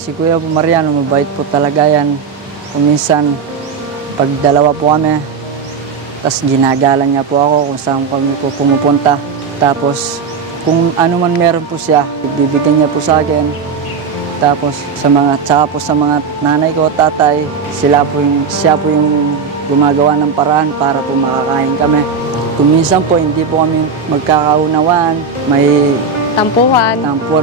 Si Kuya Mariano, mabait po talaga yan. Kuminsan, pag dalawa po kami, tapos ginagalang niya po ako kung saan kami po pumupunta. Tapos, kung ano man meron po siya, ibibigay niya po sa akin. Tapos, tsaka po sa mga nanay ko, tatay, siya po yung gumagawa ng paraan para po makakain kami. Kung minsan po, hindi po kami magkakaunawaan, may tampuhan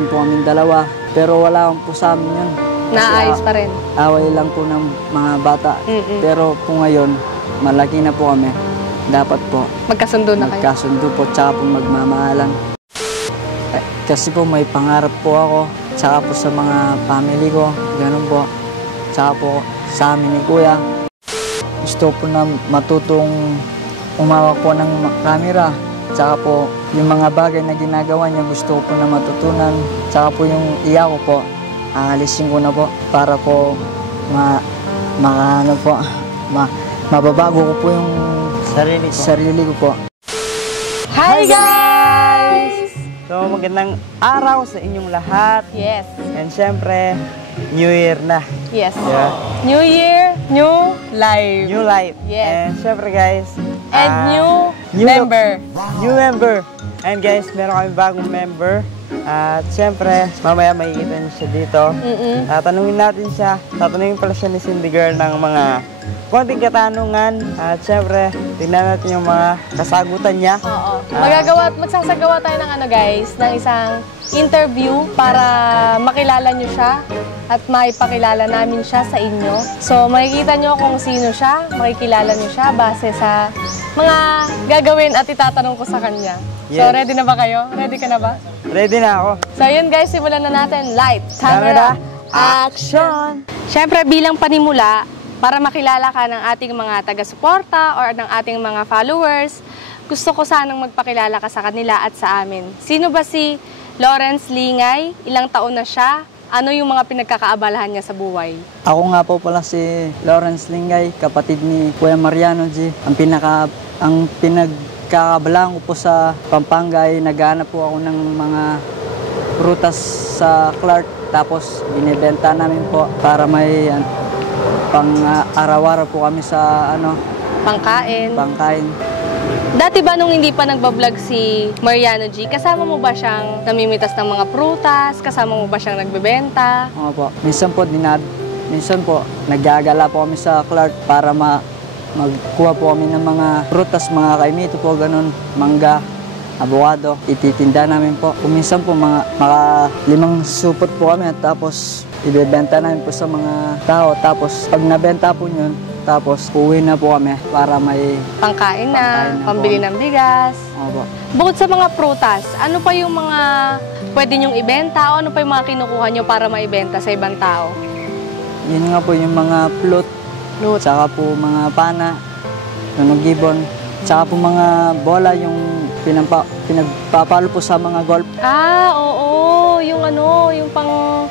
po kami dalawa. Pero wala po sa amin yun. Naayos pa rin. Away lang po ng mga bata. Pero po ngayon, malaki na po kami. Dapat po magkasundo na kayo. Magkasundo po, tsaka po magmamahalan. Kasi po may pangarap po ako, tsaka po sa mga family ko, ganun po. Tsaka po sa amin ni Kuya. Gusto po na matutong umawak po ng camera. Tsaka po yung mga bagay na ginagawa niya, gusto ko po na matutunan. Tsaka po yung iya ko po, aalisin ko na po para po mababago ko po yung sarili ko po. Hi guys! So magandang araw sa inyong lahat. Yes. And syempre, New Year na. Yes. Yeah. New Year, new life. New life. Yes. And syempre guys, And new member. New member. And guys, meron kami bagong member. At syempre, mamaya makikita niyo siya dito. Tatanungin natin siya. Tatanungin pala siya ni Cindy Girl ng mga konting katanungan. At syempre, tingnan natin yung mga kasagutan niya. Oo. Magsasagawa tayo ng guys, ng isang interview para makilala nyo siya at maipakilala namin siya sa inyo. So, makikita nyo kung sino siya, makikilala nyo siya base sa mga gagawin at itatanong ko sa kanya. Yes. So, ready na ba kayo? Ready ka na ba? Ready na ako. So, yun guys, simulan na natin. Light, camera, action! Siyempre, bilang panimula, para makilala ka ng ating mga taga-suporta or ng ating mga followers, gusto ko sanang magpakilala ka sa kanila at sa amin. Sino ba si Lawrence Lingay? Ilang taon na siya? Ano yung mga pinagkakaabalahan niya sa buhay? Ako nga po pala si Lawrence Lingay, kapatid ni Kuya Mariano G. Ang pinagkakaabalahan ko po sa Pampanga ay naghahanap po ako ng mga prutas sa Clark. Tapos binibenta namin po para may pang araw-araw po kami sa pangkain. Dati ba nung hindi pa nagbablog si Mariano G, kasama mo ba siyang namimitas ng mga prutas? Kasama mo ba siyang nagbebenta? Oo po. Minsan po, naggagala po kami sa Clark para magkuha po kami ng mga prutas, mga kaimito po, ganun, mangga, abogado, ititinda namin po. Minsan po, mga 5 supot po kami at tapos ibebenta namin po sa mga tao. Tapos pag nabenta po yun, tapos uwi na po kami para may pangkain na pambili ng bigas. Opo. Bukod sa mga prutas, ano pa yung mga pwede nyong ibenta o ano pa yung mga kinukuha nyo para maibenta sa ibang tao? Yun nga po yung mga flute, tsaka po mga pana, yung gibon, tsaka po mga bola, yung pinagpapalo po sa mga golf. Oo, yung pang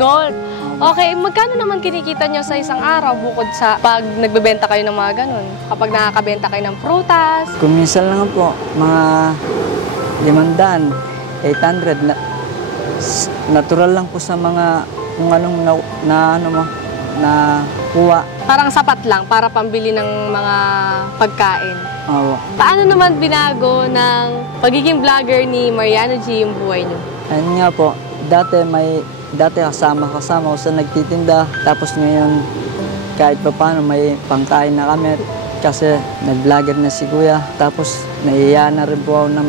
golf. Okay, magkano naman kinikita nyo sa isang araw bukod sa pag nagbebenta kayo ng mga ganun? Kapag nakakabenta kayo ng prutas? Kung minsan lang po, mga 500, 800, natural lang po sa mga kung anong na kuha. Parang sapat lang para pambili ng mga pagkain. Oo. Paano naman binago ng pagiging vlogger ni Mariano G yung buhay nyo? Ayun nga po, dati kasama ko sa nagtitinda. Tapos ngayon, kahit pa paano may pangkain na kami. Kasi nag-vlogger na si Kuya. Tapos nahiya na rin po ako na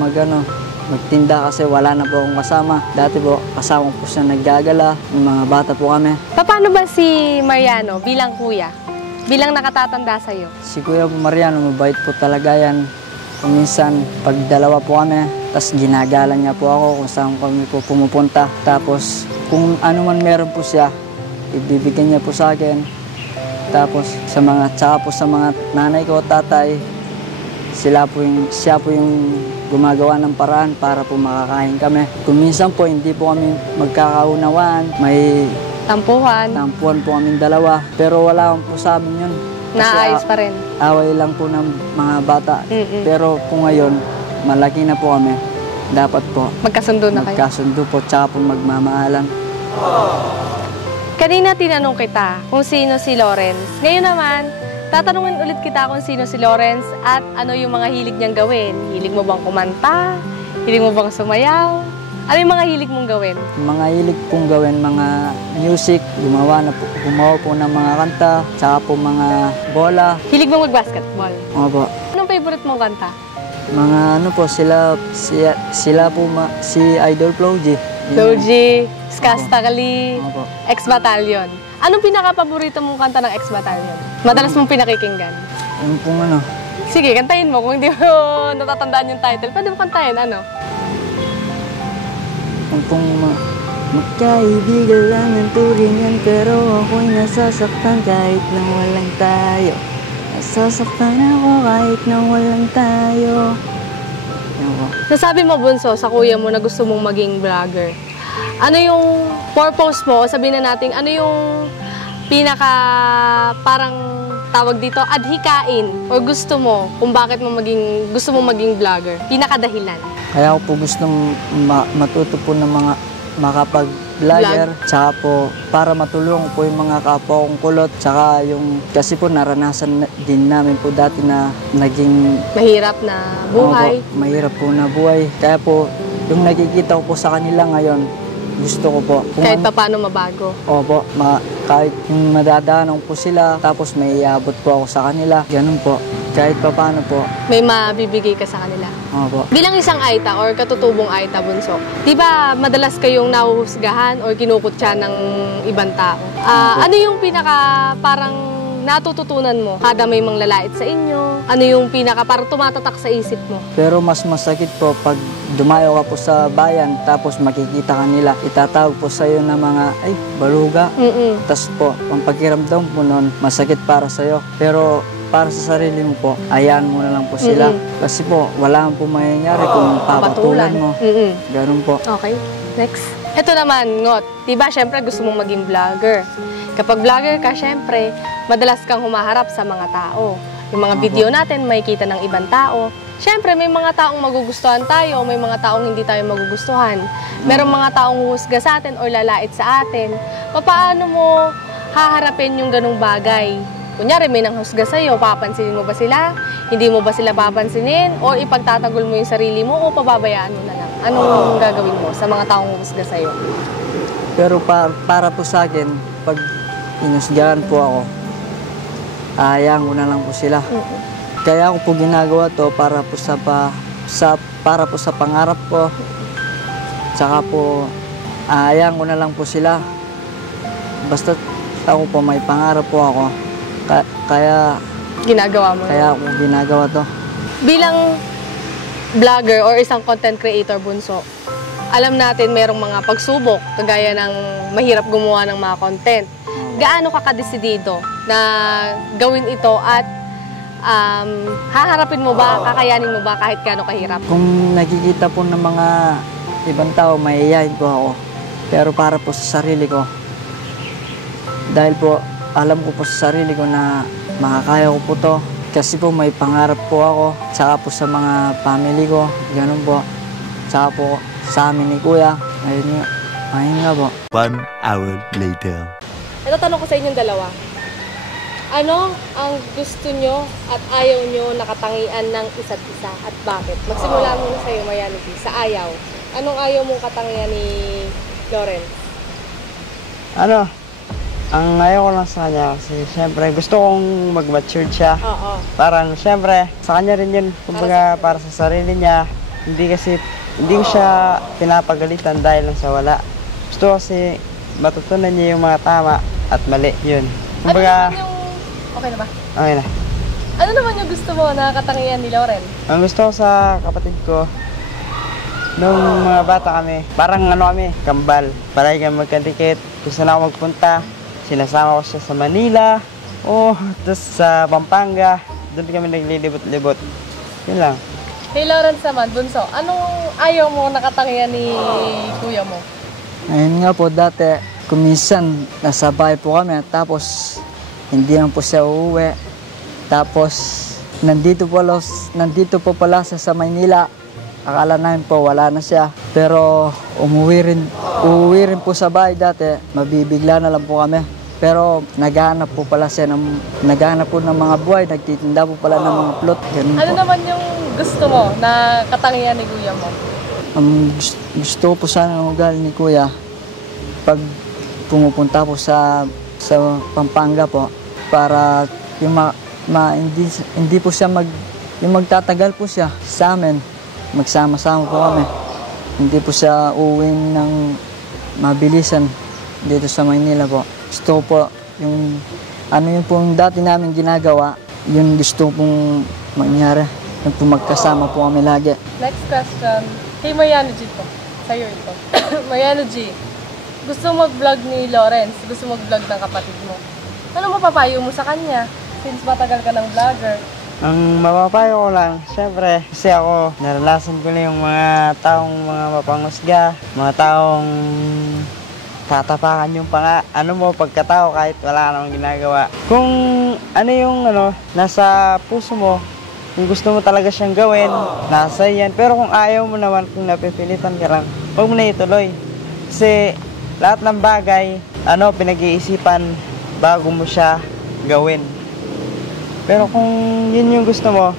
magtinda kasi wala na po akong kasama. Dati po, kasama ko siya naggagala. Yung mga bata po kami. Paano ba si Mariano bilang kuya? Bilang nakatatanda sa'yo? Si Kuya Mariano, mabait po talaga yan. Minsan, pag dalawa po kami, tapos ginagalang niya po ako kung saan kami po pumupunta. Tapos, kung ano man meron po siya, ibibigay niya po sa akin. Tapos, tsaka po sa mga nanay ko, tatay, siya po yung gumagawa ng paraan para po makakain kami. Kung minsan po, hindi po kami magkakaunawaan, may tampuhan po kami dalawa. Pero wala po sa amin yun. Naayos pa rin. Away lang po ng mga bata. Pero po ngayon, malaki na po kami. Dapat po magkasundo na kayo. Magkasundo po, tsaka po magmamahalan. Kanina tinanong kita kung sino si Lawrence. Ngayon naman, tatanungin ulit kita kung sino si Lawrence at ano yung mga hilig niyang gawin. Hilig mo bang kumanta? Hilig mo bang sumayaw? Ano yung mga hilig mong gawin? Mga hilig pong gawin, mga music, gumawa po ng mga kanta, tsaka po mga bola. Hilig mo mag-basketball? Opo. Anong favorite mong kanta? Mga ano po, sila po, si Idol Flo G. Doji, Skasta Kali, Opo. X-Battalion. Anong pinaka-paborito mong kanta ng X-Battalion? Madalas mong pinakikinggan? Yung pong ano, Sige, kantahin mo. Kung hindi mo natatandaan yung title, pwede mo kantahin, ano? yung pong magkaibigan lang ng turingan, pero ako'y nasasaktan kahit nang walang tayo. Nasasaktan ako kahit nang walang tayo. Yan po. Nasabi mo, Bunso, sa kuya mo na gusto mong maging vlogger. Ano yung purpose mo? Sabihin na natin, ano yung pinaka parang tawag dito, adhikain o gusto mo kung bakit mo gusto mong maging vlogger? Pinakadahilan. Kaya ako po gustong matuto po ng mga makapag-vlogger, tsaka po para matulong po yung mga kapwa kong kulot, tsaka yung, kasi po naranasan din namin po dati na naging Mahirap na buhay. mahirap po na buhay. Kaya po, yung nakikita ko po sa kanila ngayon, gusto ko po. Kahit pa paano mabago. Opo, kahit yung madadaanan po sila, tapos may iabot po ako sa kanila, ganun po. Kahit pa paano po. May mabibigay ka sa kanila. Opo. Bilang isang Aita or katutubong Aita, Bunso, di ba madalas kayong nahuhusgahan or kinukutya ng ibang tao? Ano yung pinaka parang natututunan mo kada may manglalait sa inyo? Ano yung pinaka parang tumatatak sa isip mo? Pero mas masakit po pag dumayo ka po sa bayan, tapos makikita ka nila, itatawag po sa'yo na mga, ay, baluga. Tapos po, ang pakiramdam po nun, masakit para sa'yo. Pero para sa sarili mo po, hayaan mo na lang po sila. Kasi po, wala po mangyayari kung papatulan mo. Ganun po. Okay, next. Ito naman, Ngot. Diba, syempre gusto mong maging vlogger. Kapag vlogger ka, syempre, madalas kang humaharap sa mga tao. Yung mga video natin, makikita ng ibang tao. Syempre, may mga taong magugustuhan tayo, may mga taong hindi tayo magugustuhan. Merong mga taong huhusga sa atin o lalait sa atin. Paano mo haharapin yung ganung bagay? Kunyari, may nanghusga sa'yo, papansinin mo ba sila? Hindi mo ba sila papansinin? O ipagtatagol mo yung sarili mo o pababayaan mo na lang? Anong gagawin mo sa mga taong huhusga sa'yo? Pero para po sa akin, pag inusgahan po ako, hayaan ko na lang po sila. Kaya ako po ginagawa to para po para po sa pangarap ko. Tsaka po, hayaan ko na lang po sila. Basta ako po may pangarap po ako. Kaya Ginagawa mo. Kaya ako ginagawa to. Bilang vlogger or isang content creator, Bunso, alam natin merong mga pagsubok, kagaya ng mahirap gumawa ng mga content. Gaano ka kadesidido na gawin ito at haharapin mo ba, kakayanin mo ba kahit gaano kahirap? Kung nakikita po ng mga ibang tao, mahihayin po ako. Pero para po sa sarili ko, dahil po alam ko po sa sarili ko na makakaya ko po to. Kasi po may pangarap po ako, tsaka po sa mga family ko, ganun po. Tsaka po sa amin ni Kuya, ayun nga po. 1 hour later. Ito tanong ko sa inyong dalawa. Ano ang gusto nyo at ayaw nyo nakatangian ng isa't isa at bakit? Magsimula muna sa'yo, Mayanity, sa ayaw. Anong ayaw mong katangian ni Lawrence? Ang ayaw ko lang sa kanya kasi siyempre gusto kong mag-matured siya. Oo. Parang siyempre sa kanya rin yun, kumbaga para sa sarili niya. Hindi ko siya pinapagalitan dahil lang sa wala. Gusto ko kasi matutunan niya yung mga tama at mali yun. Kumbaga, Okay na ba? okay na. Ano naman yung gusto mo na katangian ni Lawrence? Ang gusto ko sa kapatid ko, nung mga bata kami, parang kami, kambal. Palagi kami magkadikit, kung saan ako magpunta. Sinasama ko siya sa Manila, tapos sa Pampanga, doon kami naglilibot-libot. Yun lang. Hey Lawrence naman, Bunso, anong ayaw mo nakatangian ni kuya mo? Ayun nga po, dati, kuminsan, nasa bahay po kami, tapos hindi lang po siya uuwi. Tapos, nandito po pala sa Maynila. akala namin po wala na siya. Pero uuwi rin po sa bahay dati, mabibigla na lang po kami. Pero naghahanap po pala siya naghahanap po ng mga buhay, nagtitinda po pala ng mga plot. Ganun Ano po. naman yung gusto mo na katangian ni kuya mo? Gusto ko po sana ng ugali ni kuya pag pumupunta po sa Pampanga po para yung hindi po siya yung magtatagal po siya sa amin, magsama-sama po kami. Hindi po siya uwing ng mabilisan dito sa Maynila po. Gusto ko po yung pong dati namin ginagawa, yun gusto pong mangyari. Yung po magkasama po kami lagi. Next question, kay Mariano G po. Sa'yo ito. Mariano G, gusto mag-vlog ni Lawrence, gusto mag-vlog ng kapatid mo. Ano mapapayo mo sa kanya? Since matagal ka ng vlogger. Ang mapapayo ko lang, syempre, kasi ako, naranasan ko na yung mga taong mga mapangusga, mga taong tatapakan yung pagkatao kahit wala ka namang ginagawa. Kung nasa puso mo, kung gusto mo talaga siyang gawin, nasa yan. Pero kung ayaw mo naman, kung napipilitan ka lang, huwag mo na ituloy. Kasi lahat ng bagay, pinag-iisipan bago mo siya gawin. Pero kung yun yung gusto mo,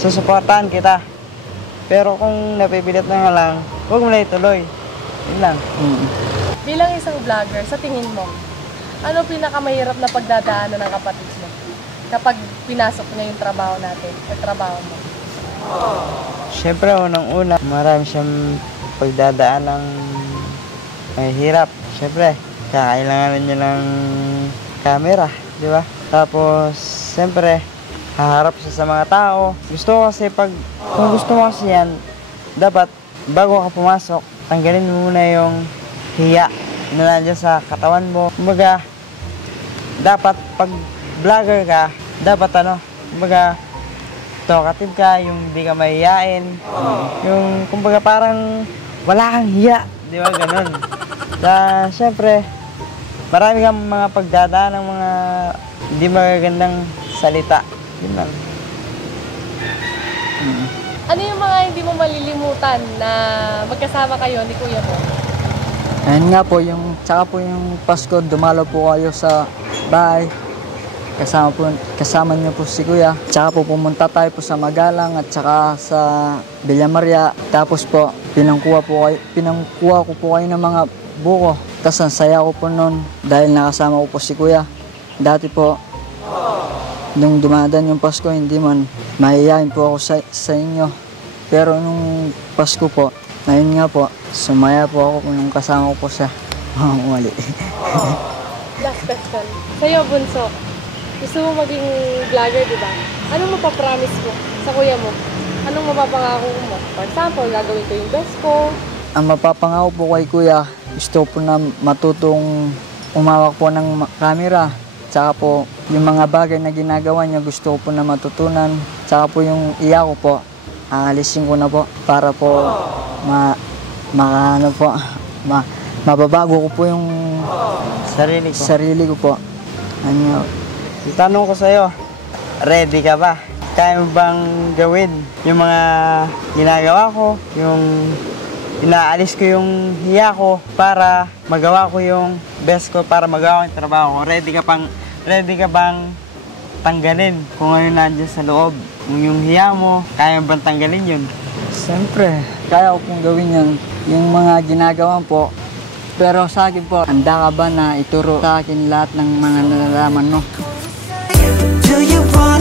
susuportahan kita. Pero kung napipilit na nga lang, huwag mo na ituloy. Yun lang. Bilang isang vlogger, sa tingin mo, ano pinakamahirap na pagdadaanan ng kapatid mo kapag pinasok niya yung trabaho natin o trabaho mo? Siyempre, unang-una, marami siyang pagdadaan ng mahirap. Siyempre, kakailanganan niya ng camera, di ba? Tapos, siyempre, haharap siya sa mga tao. Kung gusto mo kasi yan, dapat, bago ka pumasok, tanggalin mo muna yung hiya na nandiyan sa katawan mo. Kumbaga, dapat pag vlogger ka, dapat talkative ka, yung hindi ka mahihain. Yung, kumbaga, parang wala kang hiya. Di ba? Ganun. Siyempre, marami kang mga pagdadaan ng mga hindi magagandang salita. Yun lang. Ano yung mga hindi mo malilimutan na magkasama kayo ni kuya mo? Ayun nga po, tsaka po yung Pasko, dumalo po kayo sa bahay. Kasama niyo po si kuya. Tsaka po pumunta tayo po sa Magalang at tsaka sa Villa Maria. Tapos po, pinangkuha ko po kayo ng mga buko. Tapos ang saya ko po noon dahil nakasama ko po si kuya. Dati po, nung dumadaan yung Pasko, hindi man mahihayin po ako sa inyo. Pero nung Pasko po, ngayon nga po, sumaya po ako kung kasama ko po siya. Mali. Last question. Sa'yo, Bunso, gusto mo maging vlogger, di ba? Anong mapapromise mo sa kuya mo? Anong mapapangako mo? For example, gagawin ko yung best ko. Ang mapapangako po kay kuya, gusto po na matutong umawak po ng camera. Tsaka po, yung mga bagay na ginagawa niya, gusto ko po na matutunan. Tsaka po yung iya ko po, aalisin ko na po para po mababago ko po yung sarili ko po. Tanong ko sa'yo, ready ka ba? Kaya mo bang gawin yung mga ginagawa ko, yung inaalis ko yung hiya ko para magawa ko yung best ko, para magawa ko yung trabaho ko? Ready ka bang tanggalin kung ano nandiyan sa loob? Yung hiya mo, kaya mo bang tanggalin yun? Siyempre, kaya ko pong gawin yan. Yung mga ginagawa po. Pero sa akin po, handa ka ba na ituro sa akin lahat ng mga nalalaman mo? Do you want